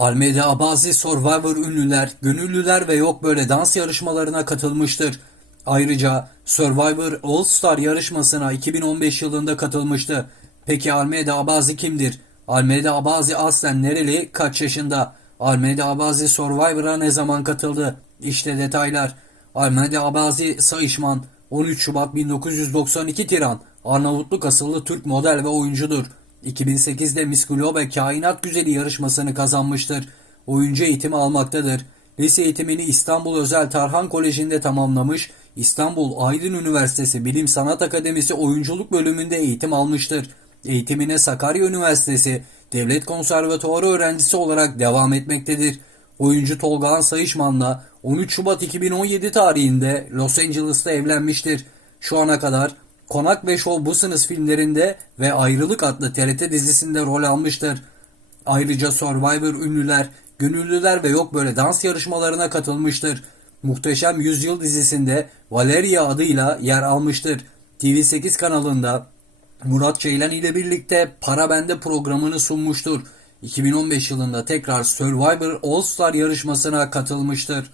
Almeda Abazi Survivor ünlüler, gönüllüler ve yok böyle dans yarışmalarına katılmıştır. Ayrıca Survivor All Star yarışmasına 2015 yılında katılmıştı. Peki Almeda Abazi kimdir? Almeda Abazi aslen nereli, kaç yaşında? Almeda Abazi Survivor'a ne zaman katıldı? İşte detaylar. Almeda Abazi Sayışman 13 Şubat 1992 Tiran Arnavutluk asıllı Türk model ve oyuncudur. 2008'de Miss Globe Kainat Güzeli yarışmasını kazanmıştır. Oyuncu eğitimi almaktadır. Lise eğitimini İstanbul Özel Tarhan Koleji'nde tamamlamış, İstanbul Aydın Üniversitesi Bilim Sanat Akademisi Oyunculuk bölümünde eğitim almıştır. Eğitimine Sakarya Üniversitesi Devlet Konservatuarı öğrencisi olarak devam etmektedir. Oyuncu Tolgahan Sayışman'la 13 Şubat 2017 tarihinde Los Angeles'ta evlenmiştir. Şu ana kadar Konak ve Show Business filmlerinde ve Ayrılık adlı TRT dizisinde rol almıştır. Ayrıca Survivor ünlüler, gönüllüler ve yok böyle dans yarışmalarına katılmıştır. Muhteşem Yüzyıl dizisinde Valeria adıyla yer almıştır. TV8 kanalında Murat Ceylan ile birlikte Para Bende programını sunmuştur. 2015 yılında tekrar Survivor All Star yarışmasına katılmıştır.